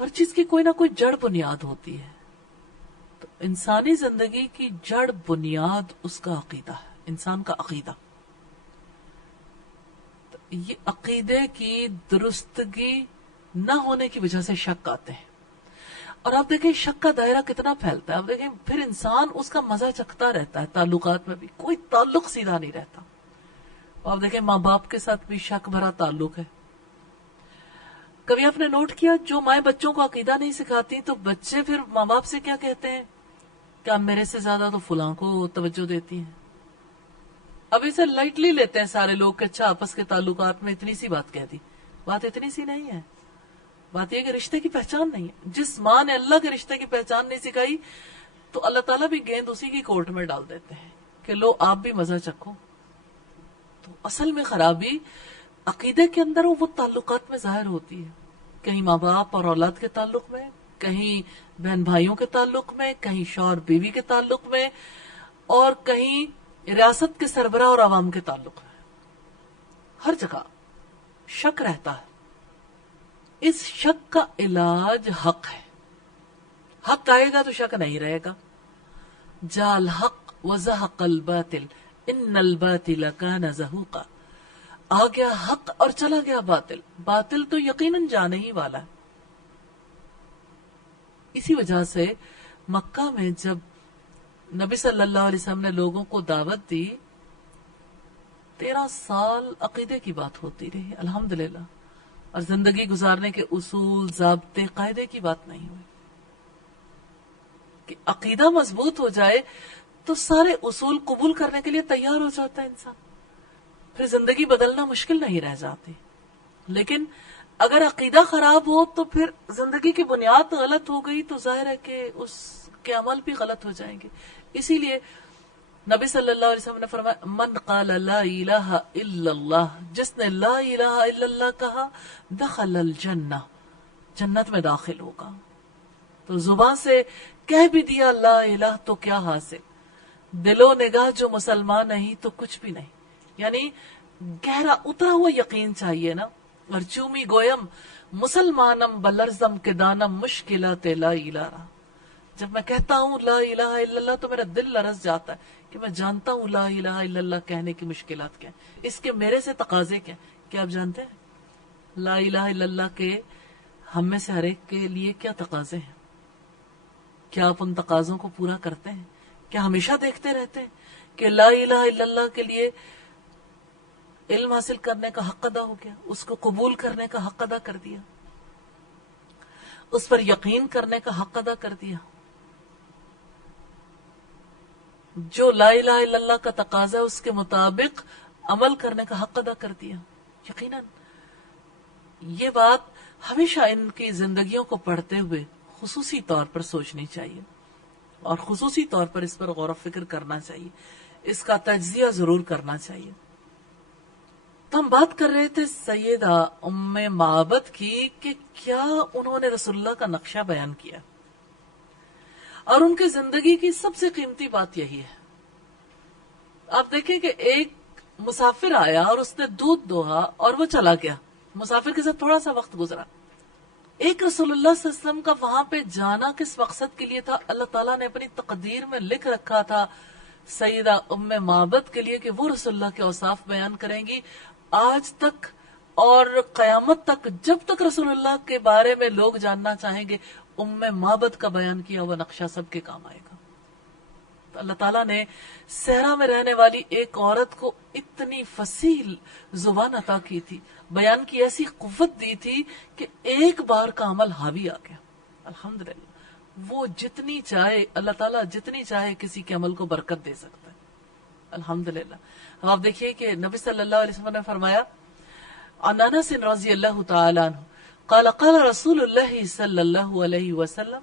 ہر چیز کی کوئی نہ کوئی جڑ بنیاد ہوتی ہے. تو انسانی زندگی کی جڑ بنیاد اس کا عقیدہ ہے، انسان کا عقیدہ. تو یہ عقیدے کی درستگی نہ ہونے کی وجہ سے شک آتے ہیں. اور آپ دیکھیں شک کا دائرہ کتنا پھیلتا ہے. آپ دیکھیں پھر انسان اس کا مزہ چکھتا رہتا ہے. تعلقات میں بھی کوئی تعلق سیدھا نہیں رہتا. آپ دیکھیں ماں باپ کے ساتھ بھی شک بھرا تعلق ہے. کبھی آپ نے نوٹ کیا جو مائیں بچوں کو عقیدہ نہیں سکھاتی تو بچے پھر ماں باپ سے کیا کہتے ہیں کہ آپ میرے سے زیادہ تو فلاں کو توجہ دیتی ہیں. اب اسے لائٹلی لیتے ہیں سارے لوگ کہ اچھا آپس کے تعلقات میں اتنی سی بات کہہ دی. بات اتنی سی نہیں ہے. بات یہ کہ رشتے کی پہچان نہیں ہے. جس ماں نے اللہ کے رشتے کی پہچان نہیں سکھائی تو اللہ تعالیٰ بھی گیند اسی کی کورٹ میں ڈال دیتے ہیں کہ لو آپ بھی مزہ چکھو. تو اصل میں خرابی عقیدے کے اندر وہ تعلقات میں ظاہر ہوتی ہے. کہیں ماں باپ اور اولاد کے تعلق میں، کہیں بہن بھائیوں کے تعلق میں، کہیں شوہر بیوی کے تعلق میں، اور کہیں ریاست کے سربراہ اور عوام کے تعلق میں. ہر جگہ شک رہتا ہے. اس شک کا علاج حق ہے. حق آئے گا تو شک نہیں رہے گا. جاء الحق وزهق الباطل ان الباطل كان زهوقا. آ گیا حق اور چلا گیا باطل. باطل تو یقیناً جانے ہی والا ہے. اسی وجہ سے مکہ میں جب نبی صلی اللہ علیہ وسلم نے لوگوں کو دعوت دی 13 سال عقیدے کی بات ہوتی رہی الحمدللہ، اور زندگی گزارنے کے اصول ضابطے قاعدے کی بات نہیں ہوئی. کہ عقیدہ مضبوط ہو جائے تو سارے اصول قبول کرنے کے لیے تیار ہو جاتا ہے انسان. پھر زندگی بدلنا مشکل نہیں رہ جاتی. لیکن اگر عقیدہ خراب ہو تو پھر زندگی کی بنیاد غلط ہو گئی تو ظاہر ہے کہ اس کے عمل بھی غلط ہو جائیں گے. اسی لیے نبی صلی اللہ علیہ وسلم نے فرمایا من قال لا الہ الا اللہ، جس نے لا الہ الا اللہ کہا دخل الجنہ، جنت میں داخل ہوگا. تو زبان سے کہہ بھی دیا لا الہ تو کیا حاصل، دل و نگاہ جو مسلمان نہیں تو کچھ بھی نہیں. یعنی گہرا اترا ہوا یقین چاہیے نا. اور چومی گویم مسلمانم بلرزم کے دانم مشکلات لا الہ. جب میں کہتا ہوں لا الہ الا اللہ تو میرا دل لرز جاتا ہے کہ میں جانتا ہوں لا الہ الا اللہ کہنے کی مشکلات کیا ہیں، اس کے میرے سے تقاضے کیا ہیں. کیا آپ جانتے ہیں لا الہ الا اللہ کے ہم میں سے ہر ایک کے لیے کیا تقاضے ہیں؟ کیا آپ ان تقاضوں کو پورا کرتے ہیں؟ کیا ہمیشہ دیکھتے رہتے ہیں کہ لا الہ الا اللہ کے لیے علم حاصل کرنے کا حق ادا ہو گیا، اس کو قبول کرنے کا حق ادا کر دیا، اس پر یقین کرنے کا حق ادا کر دیا، جو لا الہ الا اللہ کا تقاضا ہے اس کے مطابق عمل کرنے کا حق ادا کر دیا؟ یقیناً یہ بات ہمیشہ ان کی زندگیوں کو پڑھتے ہوئے خصوصی طور پر سوچنی چاہیے اور خصوصی طور پر اس پر غور و فکر کرنا چاہیے، اس کا تجزیہ ضرور کرنا چاہیے. تو ہم بات کر رہے تھے سیدہ ام معبد کی کہ کیا انہوں نے رسول اللہ کا نقشہ بیان کیا، اور ان کی زندگی کی سب سے قیمتی بات یہی ہے. آپ دیکھیں کہ ایک مسافر آیا اور اس نے دودھ دوہا اور وہ چلا گیا. مسافر کے ساتھ تھوڑا سا وقت گزرا. ایک رسول اللہ صلی اللہ علیہ وسلم کا وہاں پہ جانا کس مقصد کے لیے تھا؟ اللہ تعالیٰ نے اپنی تقدیر میں لکھ رکھا تھا سیدہ ام معبد کے لیے کہ وہ رسول اللہ کے اوصاف بیان کریں گی. آج تک اور قیامت تک جب تک رسول اللہ کے بارے میں لوگ جاننا چاہیں گے ام معبد کا بیان کیا ہوا نقشہ سب کے کام آئے گا. تو اللہ تعالیٰ نے صحرا میں رہنے والی ایک عورت کو اتنی فصیح زبان عطا کی تھی، بیان کی ایسی قوت دی تھی کہ ایک بار کا عمل حاوی آ گیا. الحمدللہ وہ جتنی چاہے، اللہ تعالیٰ جتنی چاہے کسی کے عمل کو برکت دے سکتا ہے. الحمدللہ. اب آپ دیکھیے کہ نبی صلی اللہ علیہ وسلم نے فرمایا عن انس رضی اللہ تعالی عنہ قال قال رسول اللہ صلی اللہ علیہ وسلم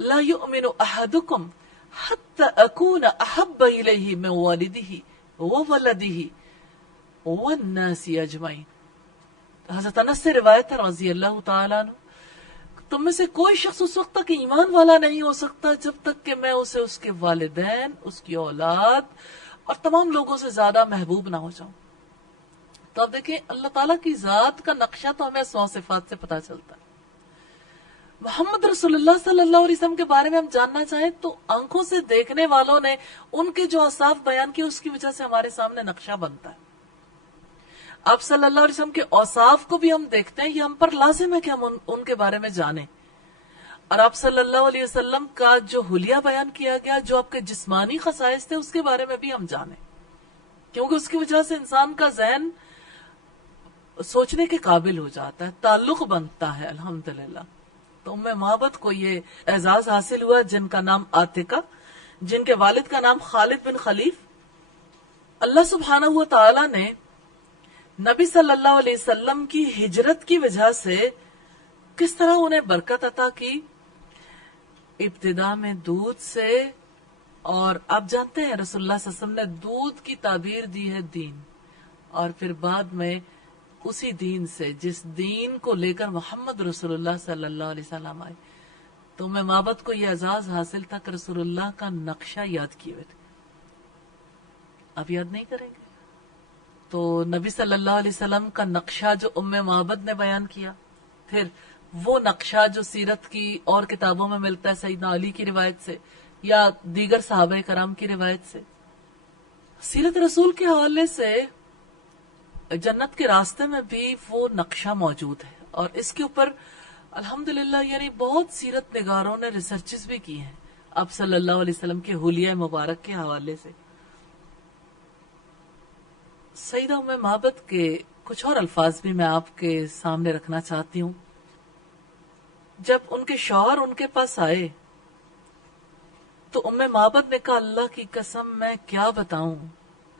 لا يؤمن احدكم حتى اكون احب اليه من والده وولده والناس اجمعین. حضرت انس سے روایت ہے رضی اللہ تعالی عنہ، تم میں سے کوئی شخص اس وقت تک ایمان والا نہیں ہو سکتا جب تک کہ میں اسے اس کے والدین، اس کی اولاد اور تمام لوگوں سے زیادہ محبوب نہ ہو جاؤں. تو اب دیکھیں اللہ تعالیٰ کی ذات کا نقشہ تو ہمیں 100 صفات سے پتا چلتا ہے. محمد رسول اللہ صلی اللہ علیہ وسلم کے بارے میں ہم جاننا چاہیں تو آنکھوں سے دیکھنے والوں نے ان کے جو اوصاف بیان کیے اس کی وجہ سے ہمارے سامنے نقشہ بنتا ہے. آپ صلی اللہ علیہ وسلم کے اوصاف کو بھی ہم دیکھتے ہیں, یہ ہم پر لازم ہے کہ ہم ان کے بارے میں جانیں. اور آپ صلی اللہ علیہ وسلم کا جو حلیہ بیان کیا گیا, جو آپ کے جسمانی خصائص تھے, اس کے بارے میں بھی ہم جانیں, کیونکہ اس کی وجہ سے انسان کا ذہن سوچنے کے قابل ہو جاتا ہے, تعلق بنتا ہے. الحمدللہ تو ام معبد کو یہ اعزاز حاصل ہوا, جن کا نام عاتقہ, جن کے والد کا نام خالد بن خلیف. اللہ سبحانہ و تعالی نے نبی صلی اللہ علیہ وسلم کی ہجرت کی وجہ سے کس طرح انہیں برکت عطا کی. ابتدا میں دودھ سے, اور آپ جانتے ہیں رسول اللہ صلی اللہ علیہ وسلم نے دودھ کی تعبیر دی ہے دین, اور پھر بعد میں اسی دین سے, جس دین کو لے کر محمد رسول اللہ صلی اللہ علیہ وسلم آئے, تو میں معبد کو یہ اعزاز حاصل تھا کہ رسول اللہ کا نقشہ یاد کیے ہوئے تھے. اب یاد نہیں کریں گے تو نبی صلی اللہ علیہ وسلم کا نقشہ جو ام معبد نے بیان کیا, پھر وہ نقشہ جو سیرت کی اور کتابوں میں ملتا ہے سیدنا علی کی روایت سے یا دیگر صحابہ کرام کی روایت سے. سیرت رسول کے حوالے سے جنت کے راستے میں بھی وہ نقشہ موجود ہے, اور اس کے اوپر الحمدللہ یعنی بہت سیرت نگاروں نے ریسرچز بھی کی ہیں آپ صلی اللہ علیہ وسلم کے حلیہ مبارک کے حوالے سے. سیدہ ام معبد کے کچھ اور الفاظ بھی میں آپ کے سامنے رکھنا چاہتی ہوں. جب ان کے شوہر ان کے پاس آئے تو ام معبد نے کہا, اللہ کی قسم میں کیا بتاؤں,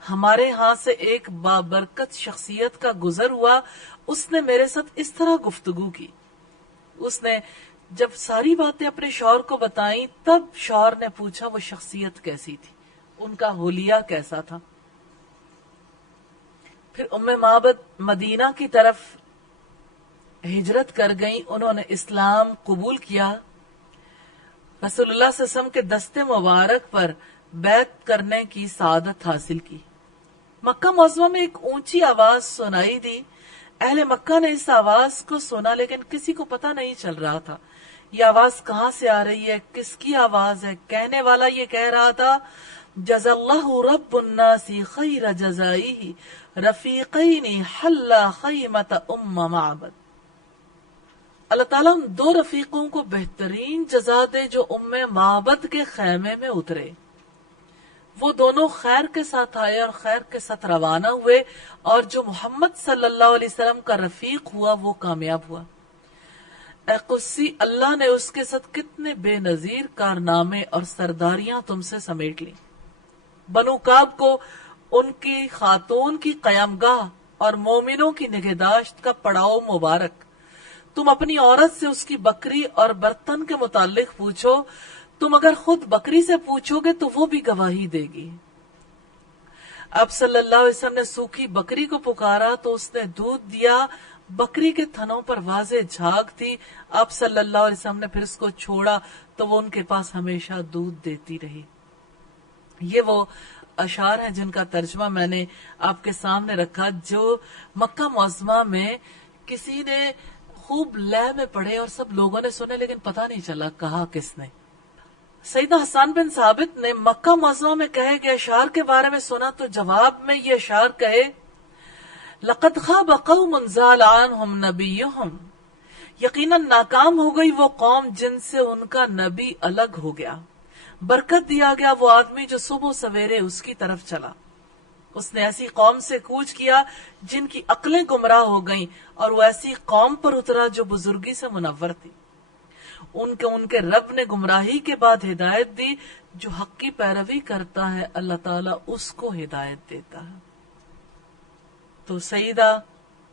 ہمارے ہاں سے ایک بابرکت شخصیت کا گزر ہوا, اس نے میرے ساتھ اس طرح گفتگو کی. اس نے جب ساری باتیں اپنے شوہر کو بتائیں, تب شوہر نے پوچھا وہ شخصیت کیسی تھی, ان کا حلیہ کیسا تھا. پھر ام معبد مدینہ کی طرف ہجرت کر گئیں, انہوں نے اسلام قبول کیا, رسول اللہ صلی اللہ علیہ وسلم کے دستے مبارک پر بیعت کرنے کی سعادت حاصل کی. مکہ معظمہ میں ایک اونچی آواز سنائی دی. اہل مکہ نے اس آواز کو سنا, لیکن کسی کو پتہ نہیں چل رہا تھا یہ آواز کہاں سے آ رہی ہے, کس کی آواز ہے. کہنے والا یہ کہہ رہا تھا, جزا اللہ رب الناس خیر جزائیہ رفیقین حلا خیمت ام معبد. اللہ تعالیٰ ان دو رفیقوں کو بہترین جزا دے جو ام معبد کے خیمے میں اترے. وہ دونوں خیر کے ساتھ آئے اور خیر کے ساتھ روانہ ہوئے, اور جو محمد صلی اللہ علیہ وسلم کا رفیق ہوا وہ کامیاب ہوا. اے قدسی, اللہ نے اس کے ساتھ کتنے بے نظیر کارنامے اور سرداریاں تم سے سمیٹ لی. بنو کعب کو ان کی خاتون کی قیامگاہ اور مومنوں کی نگہداشت کا پڑاؤ مبارک. تم اپنی عورت سے اس کی بکری اور برتن کے متعلق پوچھو, تم اگر خود بکری سے پوچھو گے تو وہ بھی گواہی دے گی. اب صلی اللہ علیہ وسلم نے سوکھی بکری کو پکارا تو اس نے دودھ دیا. بکری کے تھنوں پر واضح جھاگ تھی. اب صلی اللہ علیہ وسلم نے پھر اس کو چھوڑا تو وہ ان کے پاس ہمیشہ دودھ دیتی رہی. یہ وہ اشعار ہیں جن کا ترجمہ میں نے آپ کے سامنے رکھا, جو مکہ معظمہ میں کسی نے خوب لے میں پڑھے اور سب لوگوں نے سنے, لیکن پتہ نہیں چلا کہا کس نے. سیدنا حسان بن ثابت نے مکہ معظمہ میں کہے گئے اشعار کے بارے میں سنا تو جواب میں یہ اشعار کہے, لقد خاب قوم زال عنہم نبیہم, یقیناً ناکام ہو گئی وہ قوم جن سے ان کا نبی الگ ہو گیا. برکت دیا گیا وہ آدمی جو صبح سویرے اس کی طرف چلا. اس نے ایسی قوم سے کوچ کیا جن کی عقلیں گمراہ ہو گئیں, اور وہ ایسی قوم پر اترا جو بزرگی سے منور تھی. ان کے رب نے گمراہی کے بعد ہدایت دی. جو حق کی پیروی کرتا ہے اللہ تعالیٰ اس کو ہدایت دیتا ہے. تو سیدہ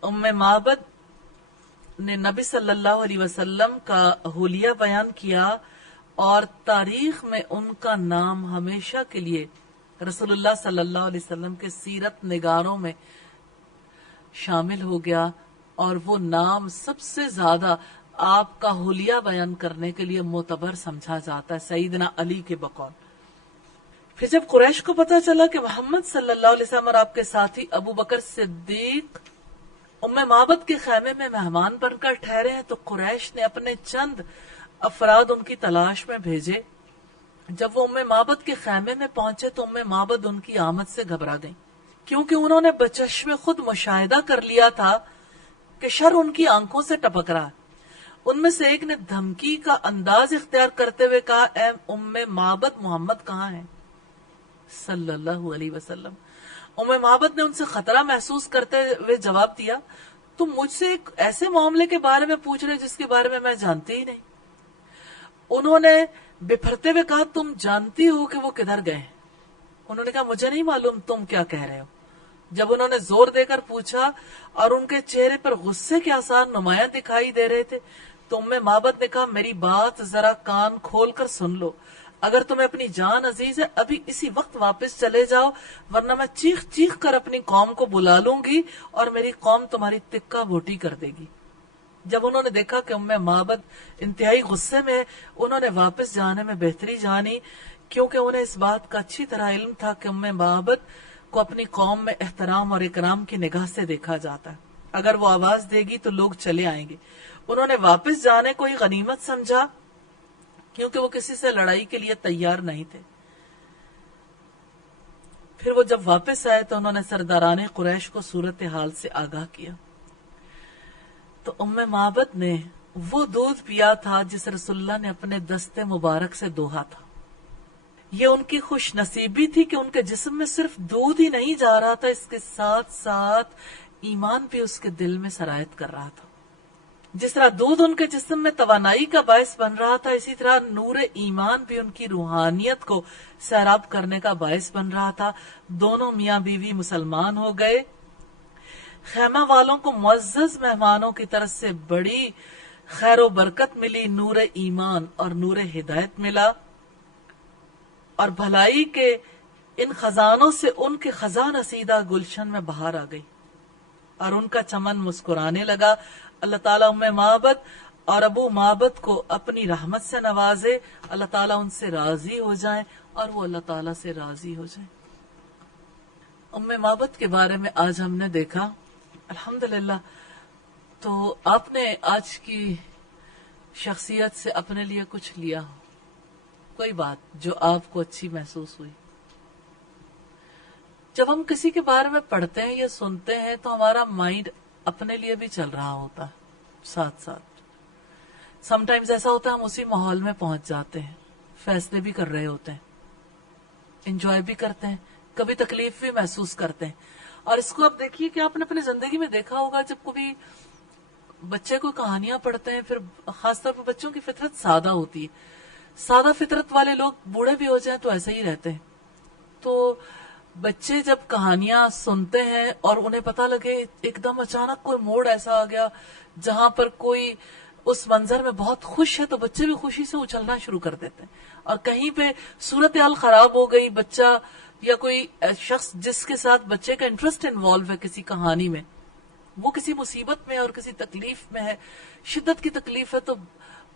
ام معبد نے نبی صلی اللہ علیہ وسلم کا حلیہ بیان کیا, اور تاریخ میں ان کا نام ہمیشہ کے لیے رسول اللہ صلی اللہ علیہ وسلم کے سیرت نگاروں میں شامل ہو گیا, اور وہ نام سب سے زیادہ آپ کا حلیہ بیان کرنے کے لیے معتبر سمجھا جاتا ہے, سیدنا علی کے بقول. پھر جب قریش کو پتا چلا کہ محمد صلی اللہ علیہ وسلم اور آپ کے ساتھی ابو بکر صدیق ام معبد کے خیمے میں مہمان بن کر ٹھہرے ہیں تو قریش نے اپنے چند افراد ان کی تلاش میں بھیجے. جب وہ ام معبد کے خیمے میں پہنچے تو ام معبد ان کی آمد سے گھبرا گئیں، کیونکہ انہوں نے بچشم خود مشاہدہ کر لیا تھا کہ شر ان کی آنکھوں سے ٹپک رہا. ان میں سے ایک نے دھمکی کا انداز اختیار کرتے ہوئے کہا، اے ام معبد، محمد کہاں ہے صلی اللہ علیہ وسلم. ام معبد نے ان سے خطرہ محسوس کرتے ہوئے جواب دیا، تم مجھ سے ایک ایسے معاملے کے بارے میں پوچھ رہے جس کے بارے میں جانتی ہی نہیں. انہوں نے بپھرتے ہوئے کہا، تم جانتی ہو کہ وہ کدھر گئے ہیں؟ انہوں نے کہا، مجھے نہیں معلوم، تم کیا کہہ رہے ہو. جب انہوں نے زور دے کر پوچھا اور ان کے چہرے پر غصے کے آثار نمایاں دکھائی دے رہے تھے تو ام معبد نے کہا، میری بات ذرا کان کھول کر سن لو. اگر تمہیں اپنی جان عزیز ہے ابھی اسی وقت واپس چلے جاؤ، ورنہ میں چیخ چیخ کر اپنی قوم کو بلا لوں گی اور میری قوم تمہاری تکہ بوٹی کر دے گی. جب انہوں نے دیکھا کہ ام معبد انتہائی غصے میں، انہوں نے واپس جانے میں بہتری جانی، کیونکہ انہیں اس بات کا اچھی طرح علم تھا کہ ام معبد کو اپنی قوم میں احترام اور اکرام کی نگاہ سے دیکھا جاتا ہے. اگر وہ آواز دے گی تو لوگ چلے آئیں گے. انہوں نے واپس جانے کو ہی غنیمت سمجھا، کیونکہ وہ کسی سے لڑائی کے لیے تیار نہیں تھے. پھر وہ جب واپس آئے تو انہوں نے سرداران قریش کو صورتحال سے آگاہ کیا. تو ام معبد نے وہ دودھ پیا تھا جس رسول اللہ نے اپنے دستے مبارک سے دوہا تھا. یہ ان کی خوش نصیبی تھی کہ ان کے جسم میں صرف دودھ ہی نہیں جا رہا تھا، اس کے ساتھ ساتھ ایمان بھی اس کے دل میں سرایت کر رہا تھا. جس طرح دودھ ان کے جسم میں توانائی کا باعث بن رہا تھا، اسی طرح نور ایمان بھی ان کی روحانیت کو سیراب کرنے کا باعث بن رہا تھا. دونوں میاں بیوی مسلمان ہو گئے. خیمہ والوں کو معزز مہمانوں کی طرف سے بڑی خیر و برکت ملی، نور ایمان اور نور ہدایت ملا، اور بھلائی کے ان خزانوں سے ان کے خزاں رسیدہ گلشن میں بہار آ گئی اور ان کا چمن مسکرانے لگا. اللہ تعالیٰ ام معبد اور ابو معبد کو اپنی رحمت سے نوازے، اللہ تعالیٰ ان سے راضی ہو جائیں اور وہ اللہ تعالیٰ سے راضی ہو جائیں. ام معبد کے بارے میں آج ہم نے دیکھا الحمدللہ. تو آپ نے آج کی شخصیت سے اپنے لیے کچھ لیا ہو، کوئی بات جو آپ کو اچھی محسوس ہوئی؟ جب ہم کسی کے بارے میں پڑھتے ہیں یا سنتے ہیں تو ہمارا مائنڈ اپنے لیے بھی چل رہا ہوتا ہے ساتھ ساتھ. سم ٹائمز ایسا ہوتا ہے ہم اسی ماحول میں پہنچ جاتے ہیں، فیصلے بھی کر رہے ہوتے ہیں، انجوائے بھی کرتے ہیں، کبھی تکلیف بھی محسوس کرتے ہیں. اور اس کو آپ دیکھیے کہ آپ نے اپنی زندگی میں دیکھا ہوگا، جب کبھی بچے کو کہانیاں پڑھتے ہیں، پھر خاص طور پر بچوں کی فطرت سادہ ہوتی ہے، سادہ فطرت والے لوگ بوڑھے بھی ہو جائیں تو ایسے ہی رہتے ہیں. تو بچے جب کہانیاں سنتے ہیں اور انہیں پتہ لگے ایک دم اچانک کوئی موڑ ایسا آ گیا جہاں پر کوئی اس منظر میں بہت خوش ہے، تو بچے بھی خوشی سے اچھلنا شروع کر دیتے ہیں. اور کہیں پہ صورتحال خراب ہو گئی، بچہ یا کوئی شخص جس کے ساتھ بچے کا انٹرسٹ انوالو ہے کسی کہانی میں، وہ کسی مصیبت میں اور کسی تکلیف میں ہے، شدت کی تکلیف ہے، تو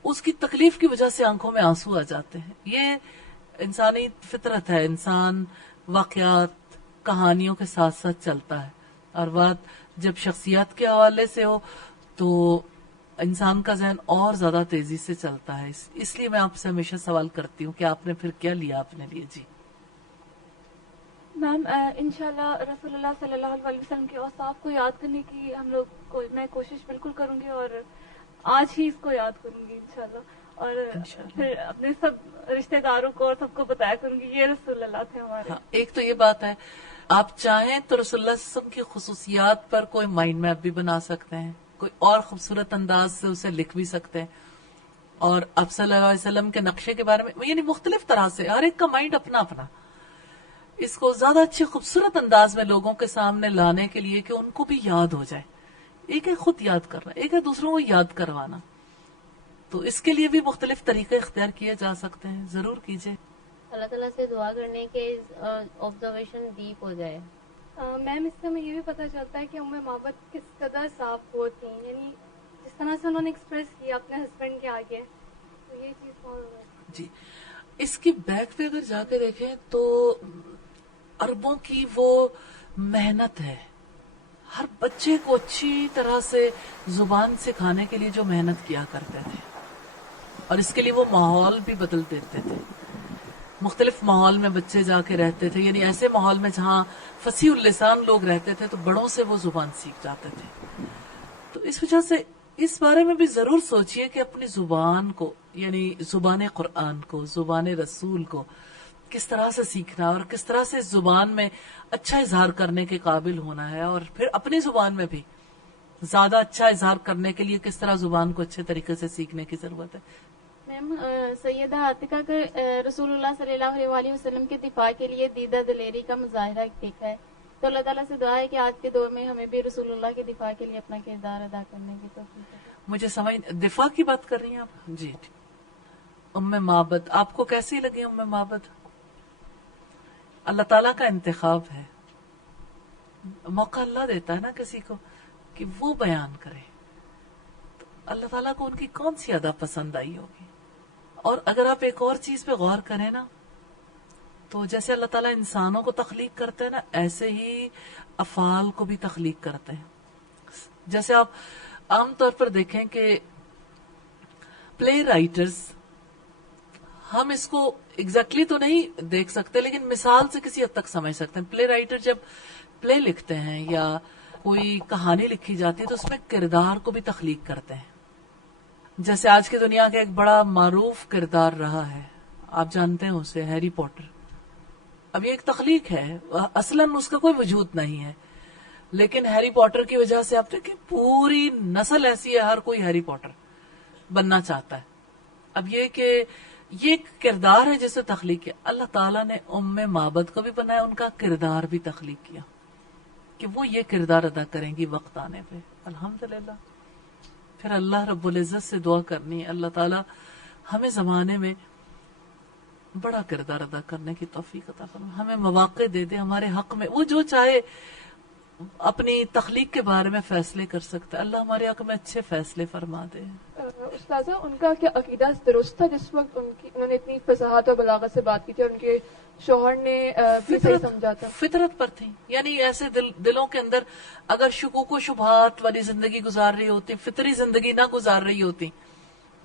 اس کی تکلیف کی وجہ سے آنکھوں میں آنسو آ جاتے ہیں. یہ انسانی فطرت ہے، انسان واقعات کہانیوں کے ساتھ ساتھ چلتا ہے. اور بات جب شخصیات کے حوالے سے ہو تو انسان کا ذہن اور زیادہ تیزی سے چلتا ہے. اس لیے میں آپ سے ہمیشہ سوال کرتی ہوں کہ آپ نے پھر کیا لیا اپنے لیے؟ جی میم، انشاءاللہ رسول اللہ صلی اللہ علیہ وسلم کے اوصاف کو یاد کرنے کی میں کوشش بالکل کروں گی، اور آج ہی اس کو یاد کروں گی انشاءاللہ. اور انشاءاللہ. پھر اپنے سب رشتہ داروں کو اور سب کو بتایا کروں گی یہ رسول اللہ تھے ہمارے. ہاں، ایک تو یہ بات ہے، آپ چاہیں تو رسول اللہ صلی اللہ علیہ وسلم کی خصوصیات پر کوئی مائنڈ میپ بھی بنا سکتے ہیں، کوئی اور خوبصورت انداز سے اسے لکھ بھی سکتے ہیں، اور آپ صلی اللہ علیہ وسلم کے نقشے کے بارے میں یعنی مختلف طرح سے ہر ایک کا مائنڈ اپنا اپنا، اس کو زیادہ اچھے خوبصورت انداز میں لوگوں کے سامنے لانے کے لیے کہ ان کو بھی یاد ہو جائے. ایک ہے خود یاد کرنا، ایک ہے دوسروں کو یاد کروانا. تو اس کے لیے بھی مختلف طریقے اختیار کیے جا سکتے ہیں، ضرور کیجئے. اللہ تعالیٰ سے دعا کرنے کے آبزرویشن ڈیپ ہو جائے. میم، اس سے ہمیں یہ بھی پتہ چلتا ہے کہ ام معبد کس قدر صاف وہ تھیں، یعنی جس طرح سے انہوں نے ایکسپریس کیا اپنے ہسبینڈ کے آگے، تو یہ چیز بہت. جی، اس کی بیک پہ اگر جا کے دیکھیں تو عربوں کی وہ محنت ہے، ہر بچے کو اچھی طرح سے زبان سکھانے کے لیے جو محنت کیا کرتے تھے، اور اس کے لیے وہ ماحول بھی بدل دیتے تھے. مختلف ماحول میں بچے جا کے رہتے تھے، یعنی ایسے ماحول میں جہاں فصیح اللسان لوگ رہتے تھے تو بڑوں سے وہ زبان سیکھ جاتے تھے. تو اس وجہ سے اس بارے میں بھی ضرور سوچئے کہ اپنی زبان کو، یعنی زبان قرآن کو، زبان رسول کو کس طرح سے سیکھنا اور کس طرح سے اس زبان میں اچھا اظہار کرنے کے قابل ہونا ہے، اور پھر اپنی زبان میں بھی زیادہ اچھا اظہار کرنے کے لیے کس طرح زبان کو اچھے طریقے سے سیکھنے کی ضرورت ہے. میم سیدہ عاتقہ کا رسول اللہ صلی اللہ علیہ وسلم کے دفاع کے لیے دیدہ دلیری کا مظاہرہ دیکھا ہے، تو اللہ تعالیٰ سے دعا ہے کہ آج کے دور میں ہمیں بھی رسول اللہ کے دفاع کے لیے اپنا کردار ادا کرنے کی توفیق دے. مجھے سمجھ دفاع کی بات کر رہی ہیں آپ؟ جی. ام معبد آپ کو کیسی لگی؟ ام معبد اللہ تعالیٰ کا انتخاب ہے، موقع اللہ دیتا ہے نا کسی کو کہ وہ بیان کرے، تو اللہ تعالیٰ کو ان کی کون سی ادا پسند آئی ہوگی. اور اگر آپ ایک اور چیز پہ غور کریں نا، تو جیسے اللہ تعالیٰ انسانوں کو تخلیق کرتے ہیں نا، ایسے ہی افعال کو بھی تخلیق کرتے ہیں. جیسے آپ عام طور پر دیکھیں کہ پلے رائٹرز، ہم اس کو ایگزیکٹلی تو نہیں دیکھ سکتے لیکن مثال سے کسی حد تک سمجھ سکتے ہیں. پلے رائٹر جب پلے لکھتے ہیں یا کوئی کہانی لکھی جاتی ہے تو اس میں کردار کو بھی تخلیق کرتے ہیں. جیسے آج کی دنیا کا ایک بڑا معروف کردار رہا ہے، آپ جانتے ہیں اسے، ہیری پوٹر. اب یہ ایک تخلیق ہے، اصلاً اس کا کوئی وجود نہیں ہے، لیکن ہیری پوٹر کی وجہ سے آپ دیکھیں پوری نسل ایسی ہے، ہر کوئی ہیری پوٹر بننا چاہتا ہے. اب یہ کہ یہ ایک کردار ہے جسے تخلیق کیا. اللہ تعالیٰ نے ام معبد کو بھی بنایا، ان کا کردار بھی تخلیق کیا کہ وہ یہ کردار ادا کریں گی وقت آنے پہ. الحمدللہ. پھر اللہ رب العزت سے دعا کرنی ہے اللہ تعالیٰ ہمیں زمانے میں بڑا کردار ادا کرنے کی توفیق عطا فرمائے، ہمیں مواقع دے دے ہمارے حق میں. وہ جو چاہے اپنی تخلیق کے بارے میں فیصلے کر سکتا ہے، اللہ ہمارے حق میں اچھے فیصلے فرما دے. استاذہ ان کا کیا عقیدہ درست تھا جس وقت انہوں نے اتنی فصاحت اور بلاغت سے بات کی تھی اور ان کے شوہر نے بھی صحیح سمجھا تھا؟ فطرت پر تھی، یعنی ایسے دلوں کے اندر اگر شکوک و شبہات والی زندگی گزار رہی ہوتی، فطری زندگی نہ گزار رہی ہوتی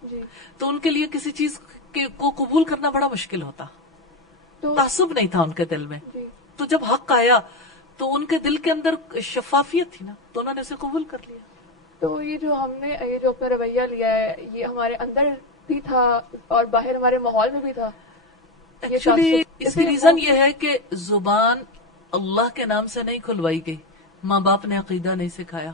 جی، تو ان کے لیے کسی چیز کو قبول کرنا بڑا مشکل ہوتا. تعصب نہیں تھا ان کے دل میں. جی. تو جب حق آیا تو ان کے دل کے اندر شفافیت تھی نا، تو انہوں نے اسے قبول کر لیا. تو یہ جو ہم نے یہ جو اپنا رویہ لیا ہے یہ ہمارے اندر بھی تھا اور باہر ہمارے ماحول میں بھی تھا. ایکچولی اس کی ریزن یہ ہے کہ زبان اللہ کے نام سے نہیں کھلوائی گئی. ماں باپ نے عقیدہ نہیں سکھایا،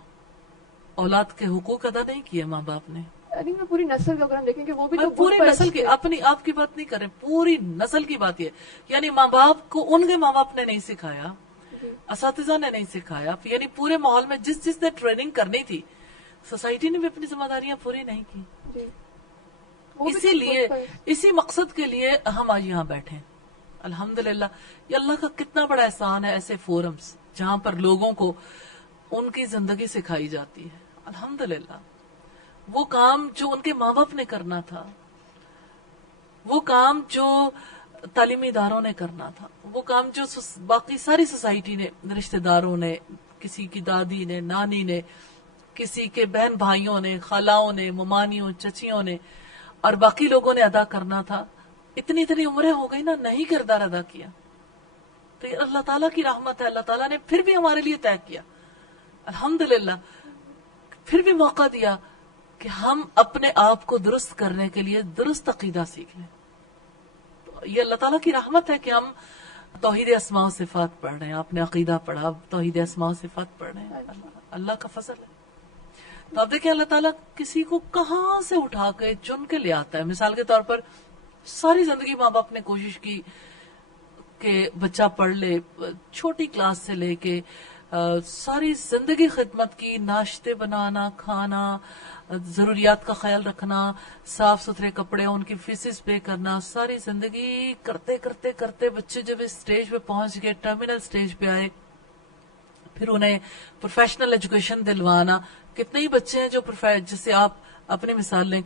اولاد کے حقوق ادا نہیں کیے ماں باپ نے. میں پوری نسل کا اگر ہم دیکھیں کہ وہ بھی تو پوری نسل کی، اپنی آپ کی بات نہیں کر رہے، پوری نسل کی بات یہ، یعنی ماں باپ کو ان کے ماں باپ نے نہیں سکھایا، اساتذہ نے نہیں سکھایا، یعنی پورے ماحول میں جس نے ٹریننگ کرنی تھی سوسائٹی نے بھی اپنی ذمہ داریاں پوری نہیں کی. اسی لیے اسی مقصد کے لیے ہم آج یہاں بیٹھے ہیں. الحمدللہ یہ اللہ کا کتنا بڑا احسان ہے، ایسے فورمز جہاں پر لوگوں کو ان کی زندگی سکھائی جاتی ہے. الحمدللہ وہ کام جو ان کے ماں باپ نے کرنا تھا، وہ کام جو تعلیمی اداروں نے کرنا تھا، وہ کام جو باقی ساری سوسائٹی نے، رشتہ داروں نے، کسی کی دادی نے، نانی نے، کسی کے بہن بھائیوں نے، خالاؤں نے، ممانیوں، چچیوں نے اور باقی لوگوں نے ادا کرنا تھا. اتنی عمریں ہو گئی نا، نہیں کردار ادا کیا. تو یہ اللہ تعالیٰ کی رحمت ہے، اللہ تعالیٰ نے پھر بھی ہمارے لیے طے کیا. الحمدللہ پھر بھی موقع دیا کہ ہم اپنے آپ کو درست کرنے کے لیے درست عقیدہ سیکھ لیں. تو یہ اللہ تعالیٰ کی رحمت ہے کہ ہم توحید اسماء و صفات پڑھ رہے ہیں. آپ نے عقیدہ پڑھا، اب توحید اسماء و صفات پڑھ رہے ہیں. اللہ کا فضل ہے. تو اب دیکھیں اللہ تعالیٰ کسی کو کہاں سے اٹھا کے چن کے لے آتا ہے. مثال کے طور پر ساری زندگی ماں باپ نے کوشش کی کہ بچہ پڑھ لے، چھوٹی کلاس سے لے کے ساری زندگی خدمت کی، ناشتے بنانا، کھانا، ضروریات کا خیال رکھنا، صاف ستھرے کپڑے، ان کی فیسز پے کرنا، ساری زندگی کرتے کرتے کرتے بچے جب اس سٹیج پہ پہنچ گئے، ٹرمینل سٹیج پہ آئے، پھر انہیں پروفیشنل ایجوکیشن دلوانا. کتنے ہی بچے ہیں جو جسے آپ اپنی مثال لیں